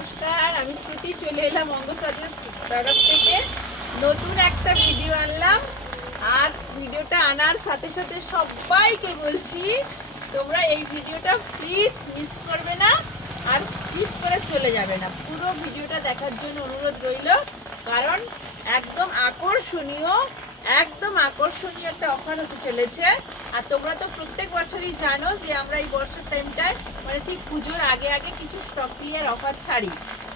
নমস্কার, আমি শ্রুতি চলে এলাম অঙ্গসাজের তরফ থেকে নতুন একটা ভিডিও আনলাম। আর ভিডিওটা আনার সাথে সাথে সবাইকে বলছি, তোমরা এই ভিডিওটা প্লিজ মিস করবে না আর স্কিপ করে চলে যাবে না। পুরো ভিডিওটা দেখার জন্য অনুরোধ রইল, কারণ একদম আকর্ষণীয় একটা অফার হতে চলেছে। আর তোমরা তো প্রত্যেক বছরই জানো যে আমরা এই বর্ষার টাইমটায় মানে ঠিক পুজোর আগে আগে কিছু স্টক ক্লিয়ার অফার ছাড়ি।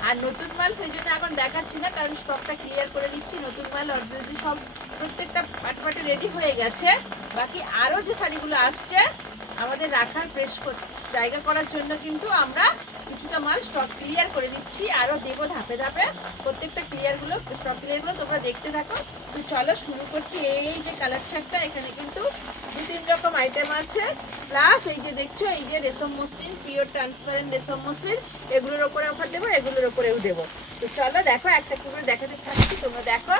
আর নতুন মাল সেই জন্য এখন দেখাচ্ছি না, কারণ স্টকটা ক্লিয়ার করে দিচ্ছি। নতুন মাল অলরেডি সব প্রত্যেকটা পাটে রেডি হয়ে গেছে। বাকি আরও যে শাড়িগুলো আসছে আমাদের রাখার জায়গা করার জন্য কিন্তু আমরা কিছুটা মাল স্টক ক্লিয়ার করে দিচ্ছি, আরও দেবো ধাপে ধাপে। প্রত্যেকটা স্টক ক্লিয়ারগুলো তোমরা দেখতে থাকো। তো চলো শুরু করছি। এই যে কালার চার্টটা, এখানে কিন্তু 2-3 রকম আইটেম আছে। প্লাস এই যে দেখছো, এই যে রেশম মসলিন, পিওর ট্রান্সপারেন্ট রেশম মসলিন, এগুলোর ওপরে অফার দেবো, এগুলোর ওপরেও দেবো। তো চলো দেখো, একটা করে দেখাতে থাকছি, তোমরা দেখো।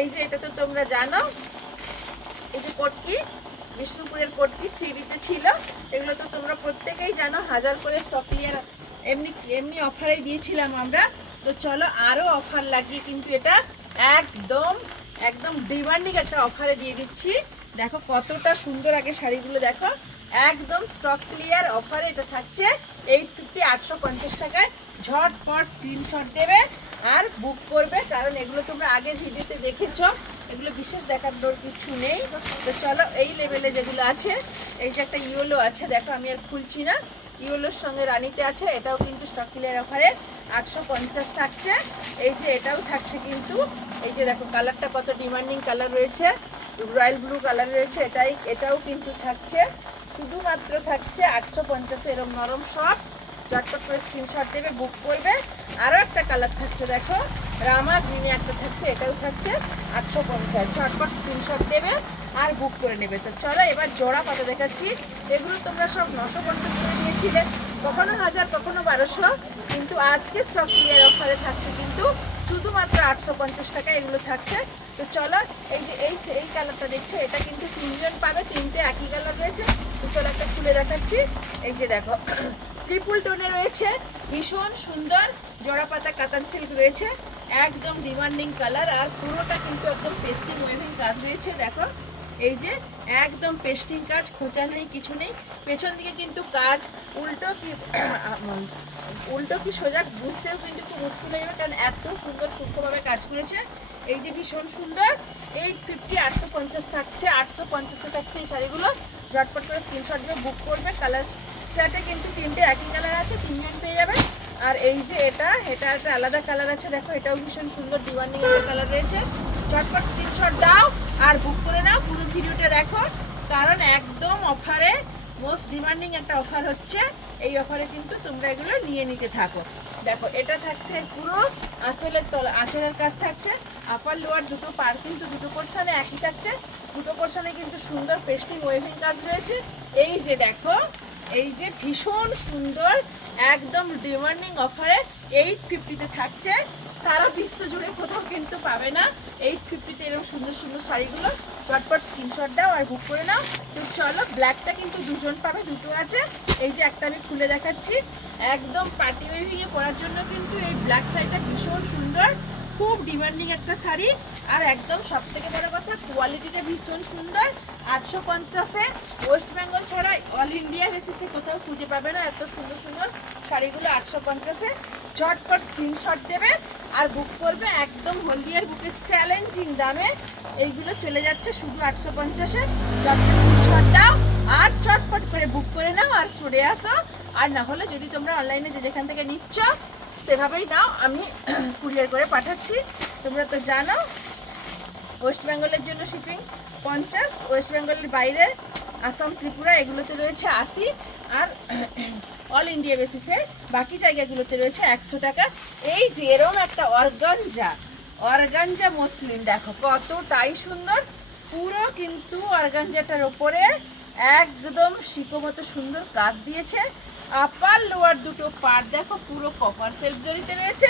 এই যে এটা তো তোমরা জানো, এই যে কটকি, বিষ্ণুপুরের কটকি 3D-তে ছিল, এগুলো তো তোমরা প্রত্যেকেই জানো। 1000 করে স্টক ক্লিয়ার এমনি অফারে দিয়েছিলাম আমরা। তো চলো আরও অফার লাগিয়ে কিন্তু এটা একদম ডিমান্ডিং একটা অফারে দিয়ে দিচ্ছি। দেখো কতটা সুন্দর, আগে শাড়িগুলো দেখো। একদম স্টক ক্লিয়ার অফারে এটা থাকছে 850, 850 টাকায়। ঝটপট স্ক্রিনশট দেবে আর বুক করবে, কারণ এগুলো তোমরা আগের ভিডিওতে দেখেছো, এগুলো বিশেষ দেখানোর কিছু নেই। তো চলো এই লেভেলে যেগুলো আছে, এই যে একটা ইয়েলো আছে, দেখো আমি আর খুলছি না, ইয়েলোর সঙ্গে রানিতে আছে, এটাও কিন্তু স্টক ক্লিয়ার অফারে 850 থাকছে। এই যে এটাও থাকছে কিন্তু, এই যে দেখো কালারটা কত ডিমান্ডিং কালার রয়েছে, রয়্যাল ব্লু কালার রয়েছে, এটাও কিন্তু থাকছে, শুধুমাত্র থাকছে 850। এরকম নরম সব, চটপট করে স্ক্রিনশট দেবে, বুক করবে। আরও একটা কালার থাকছে, দেখো রামা গ্রিনে একটা থাকছে, এটাও থাকছে 850। চটপট স্ক্রিনশট দেবে আর বুক করে নেবে। তো চলো এবার জোড়া পাতা দেখাচ্ছি। এগুলো তোমরা সব 950 করে নিয়েছিলে, কখনো 1000, কখনো 1200, কিন্তু আজকে স্টক ক্লিয়ার অফারে থাকছে কিন্তু শুধুমাত্র 850 টাকা এগুলো থাকছে। তো চলো এই যে এই কালারটা দেখছো, এটা কিন্তু 3জন পাবে, 3টে একই কালার রয়েছে। তো চলো একটা খুলে দেখাচ্ছি। এই যে দেখো ট্রিপল টোনে রয়েছে, ভীষণ সুন্দর জোড়া পাতা কাতান সিল্ক রয়েছে, একদম ডিমান্ডিং কালার। আর পুরোটা কিন্তু একদম পেস্টিং ওয়েভিং কাজ রয়েছে, দেখো এই যে একদম পেস্টিং কাজ, খোঁচা নেই, কিছু নেই। পেছন দিকে কিন্তু কাজ উল্টো কি সোজা বুঝতেও কিন্তু খুব মুশকিল হয়ে যাবে, কারণ এত সুন্দর সূক্ষ্মভাবে কাজ করেছে। এই যে ভীষণ সুন্দর, 850, 850 থাকছে, 850-এ থাকছে এই শাড়িগুলো। ঝটপট করে স্ক্রিনশট দিয়ে বুক করবে। কালার চার্টে কিন্তু 3টে একই কালার আছে, 3জন পেয়ে যাবে। আর এই যে এটা একটা আলাদা কালার আছে, দেখো এটাও ভীষণ সুন্দর ডিমান্ডিং একটা কালার রয়েছে। ঝটপট স্ক্রিনশট দাও আর বুক করে নাও। পুরো ভিডিওটা দেখো, কারণ একদম অফারে মোস্ট ডিমান্ডিং একটা অফার হচ্ছে। এই অফারে কিন্তু তোমরা এগুলো নিয়ে নিতে থাকো। দেখো এটা থাকছে পুরো আঁচলের কাজ থাকছে, আপার লোয়ার দুটো পার কিন্তু দুটো পোর্শনে একই থাকছে। দুটো পোর্শনে কিন্তু সুন্দর পেস্টিং ওয়েভিং কাজ রয়েছে। এই যে দেখো, এই যে ভীষণ সুন্দর একদম ডিমান্ডিং অফারে 850-তে থাকছে। সারা বিশ্ব জুড়ে কোথাও কিন্তু পাবে না 850-তে এরকম সুন্দর সুন্দর শাড়িগুলো। চটপট স্ক্রিনশট দাও আর বুক করে নাও। তো চলো, ব্ল্যাকটা কিন্তু 2জন পাবে, দুটো আছে। এই যে একটা আমি খুলে দেখাচ্ছি, একদম পার্টি ওয়েভিংয়ে পরার জন্য কিন্তু এই ব্ল্যাক শাড়িটা ভীষণ সুন্দর, খুব ডিমান্ডিং একটা শাড়ি। আর একদম সব থেকে বড় কথা, কোয়ালিটিটা ভীষণ সুন্দর। 850-এ ওয়েস্ট বেঙ্গল ছাড়া অল ইন্ডিয়া বেসিসে কোথাও খুঁজে পাবে না এত সুন্দর সুন্দর শাড়িগুলো 850-এ। ঝটপট স্ক্রিনশট দেবে আর বুক করবে। একদম হলদিয়ার বুকের চ্যালেঞ্জিং দামে এইগুলো চলে যাচ্ছে শুধু 850-এ। ঝটপট স্ক্রিনশট দাও আর চটপট করে বুক করে নাও আর সরে আসো। আর না হলে যদি তোমরা অনলাইনে যেখান থেকে নিচ্ছ সেভাবেই নাও, আমি কুরিয়ার করে পাঠাচ্ছি। তোমরা তো জানো ওয়েস্ট বেঙ্গলের জন্য শিপিং 50, ওয়েস্ট বেঙ্গলের বাইরে আসাম, ত্রিপুরা এগুলোতে রয়েছে 80, আর অল ইন্ডিয়া বেসিসে বাকি জায়গাগুলোতে রয়েছে 100 টাকা। এই যে এরকম একটা অর্গানজা মসলিন, দেখো কতটাই সুন্দর, পুরো কিন্তু অর্গানজাটার ওপরে একদম শিকো মতো সুন্দর কাজ দিয়েছে। আপার লোয়ার দুটো পার্ট দেখো পুরো কভার সেলফ জড়িতে রয়েছে।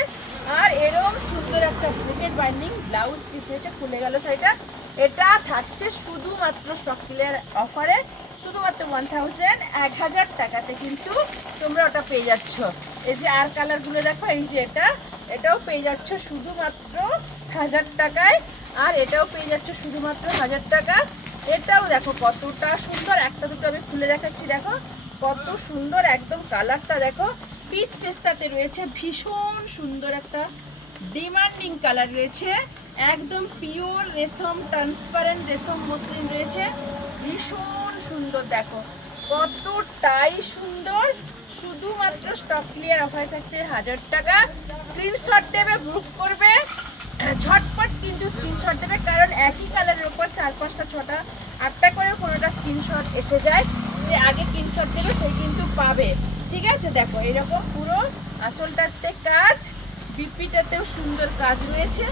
আর এরকম সুন্দর একটা ব্রোকেট বাইন্ডিং ব্লাউজ পিস রয়েছে। খুলে গেল শাড়িটা। এটা থাকছে শুধুমাত্র স্টক ক্লিয়ার অফারে শুধুমাত্র 1000 টাকাতে কিন্তু তোমরা ওটা পেয়ে যাচ্ছ। এই যে আর কালারগুলো দেখো, এই যে এটাও পেয়ে যাচ্ছ শুধুমাত্র 1000 টাকায়। আর এটাও পেয়ে যাচ্ছ শুধুমাত্র 1000 টাকা। এটাও দেখো কতটা সুন্দর, একটা দুটো আমি খুলে দেখাচ্ছি, দেখো কত সুন্দর একদম কালারটা দেখো। পিচ পেস্তাতে রয়েছে, ভীষণ সুন্দর একটা ডিমান্ডিং কালার রয়েছে, একদম পিওর রেশম, ট্রান্সপারেন্ট রেশম মসলিন রয়েছে, ভীষণ সুন্দর দেখো কতটাই সুন্দর। শুধুমাত্র স্টক ক্লিয়ার অফারে থাকতে 1000 টাকা। স্ক্রিনশট দেবে, বুক করবে, ঝটপট কিন্তু স্ক্রিনশট দেবে, কারণ একই কালারের উপর 4, 5টা, 6টা, 8টা করে কোনোটা স্ক্রিনশট এসে যায়। যে আগে স্ক্রিনশট দেবে সে কিন্তু পাবে, ঠিক আছে। দেখো এরকম পুরো আঁচলটাতে কাজ, বিপিটাতেও সুন্দর কাজ রয়েছে,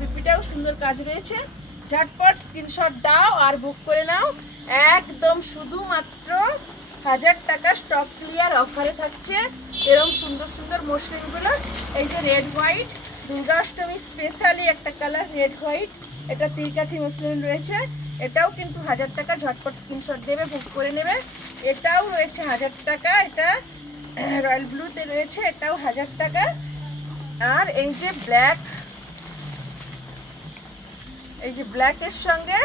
বিপিটাও সুন্দর কাজ রয়েছে। ঝটপট স্ক্রিনশট দাও আর বুক করে নাও। একদম শুধুমাত্র 1000 টাকা স্টক ক্লিয়ার অফারে থাকছে এরকম সুন্দর সুন্দর মসলিনগুলো। এই যে রেড হোয়াইট, দুর্গাষ্টমী স্পেশালি একটা কালার রেড হোয়াইট, এটা তিলকাঠি মসলিন রয়েছে, এটাও কিন্তু 1000 টাকা। ঝটপট স্ক্রিনশট দেবে, বুক করে নেবে। এটাও রয়েছে 1000 টাকা, এটা রয়্যাল ব্লুতে রয়েছে, এটাও 1000 টাকা। আর এই যে ব্ল্যাক, এই যে ব্ল্যাকের সঙ্গে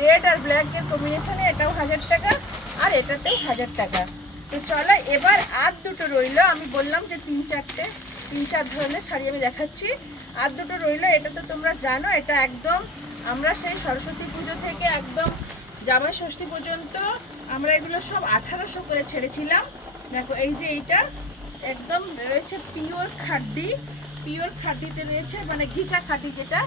রেড আর ব্ল্যাকের কম্বিনেশনে, এটাও 1000 টাকা। আর এটাতেও 1000 টাকা। তো চলো এবার আর দুটো রইলো, আমি বললাম যে 3-4 ধরনের শাড়ি আমি দেখাচ্ছি, আর দুটো রইলো। এটা তো তোমরা জানো, এটা একদম আমরা সেই সরস্বতী পুজো থেকে একদম জামাই ষষ্ঠী পর্যন্ত আমরা এগুলো সব 1800 করে ছেড়েছিলাম। দেখো এই যে এইটা একদম রয়েছে পিওর খাড্ডি, পিওর খাড্ডিতে রয়েছে, মানে ঘিচা খাড্ডি যেটা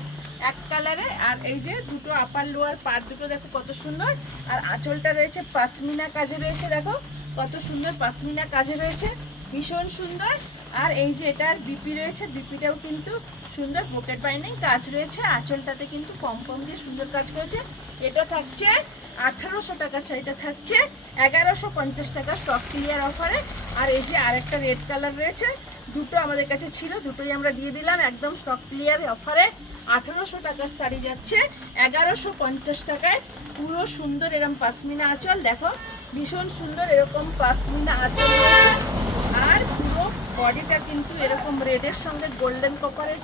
এক কালারে। আর এই যে দুটো আপার লোয়ার পার্ট দুটো দেখো কত সুন্দর। আর আঁচলটা রয়েছে পাশমিনা কাজে রয়েছে, দেখো কত সুন্দর পাশমিনা কাজে রয়েছে, ভীষণ সুন্দর। আর এই যে এটার বিপি রয়েছে, বিপিটাও কিন্তু সুন্দর পকেট বাইন্ডিং কাজ রয়েছে, আঁচলটাতে কিন্তু পম দিয়ে সুন্দর কাজ করেছে। এটা থাকছে 1800 টাকা, শাড়িটা থাকছে 1150 টাকা স্টক ক্লিয়ার অফারে। আর এই যে আরেকটা রেড কালার রয়েছে, দুটো আমাদের কাছে ছিল, দুটোই আমরা দিয়ে দিলাম একদম স্টক ক্লিয়ার অফারে। 1800 টাকার শাড়ি যাচ্ছে 1150 টাকায়। পুরো সুন্দর এরকম পাশমিনা আঁচল, দেখো ভীষণ সুন্দর এরকম পাশমিনা আঁচল রয়েছে। আর পুরো বডিটা কিন্তু এরকম রেডের সঙ্গে গোল্ডেন কপারের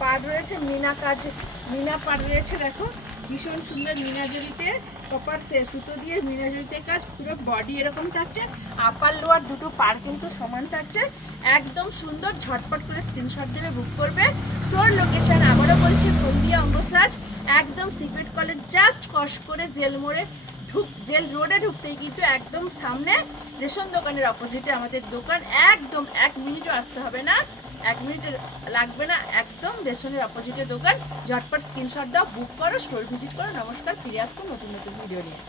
পাড় রয়েছে, মিনা পাড় রয়েছে, দেখো ভীষণ সুন্দর মিনাজরিতে কপার সুতো দিয়ে মিনাজরিতে কাজ, পুরো বডি এরকম থাকছে। আপার লোয়ার দুটো পাড় কিন্তু সমান থাকছে, একদম সুন্দর। ঝটপট করে স্ক্রিনশট দেবে, বুক করবে। স্টোর লোকেশন আবারও বলছি, হলদিয়া অঙ্গসাজ, একদম সিক্রেট কলেজ জাস্ট ক্রস করে জেল মোড়ে জেল রোডে ঢুকতেই কিন্তু একদম সামনে রেশন দোকানের অপোজিটে আমাদের দোকান। একদম 1 মিনিটও আসতে হবে না, 1 মিনিট লাগবে না, একদম রেশনের অপোজিটে দোকান। ঝটপট স্ক্রিনশট দাও, বুক করো, স্টোর ভিজিট করো। নমস্কার, ফিরে আসবো নতুন নতুন ভিডিও নিয়ে।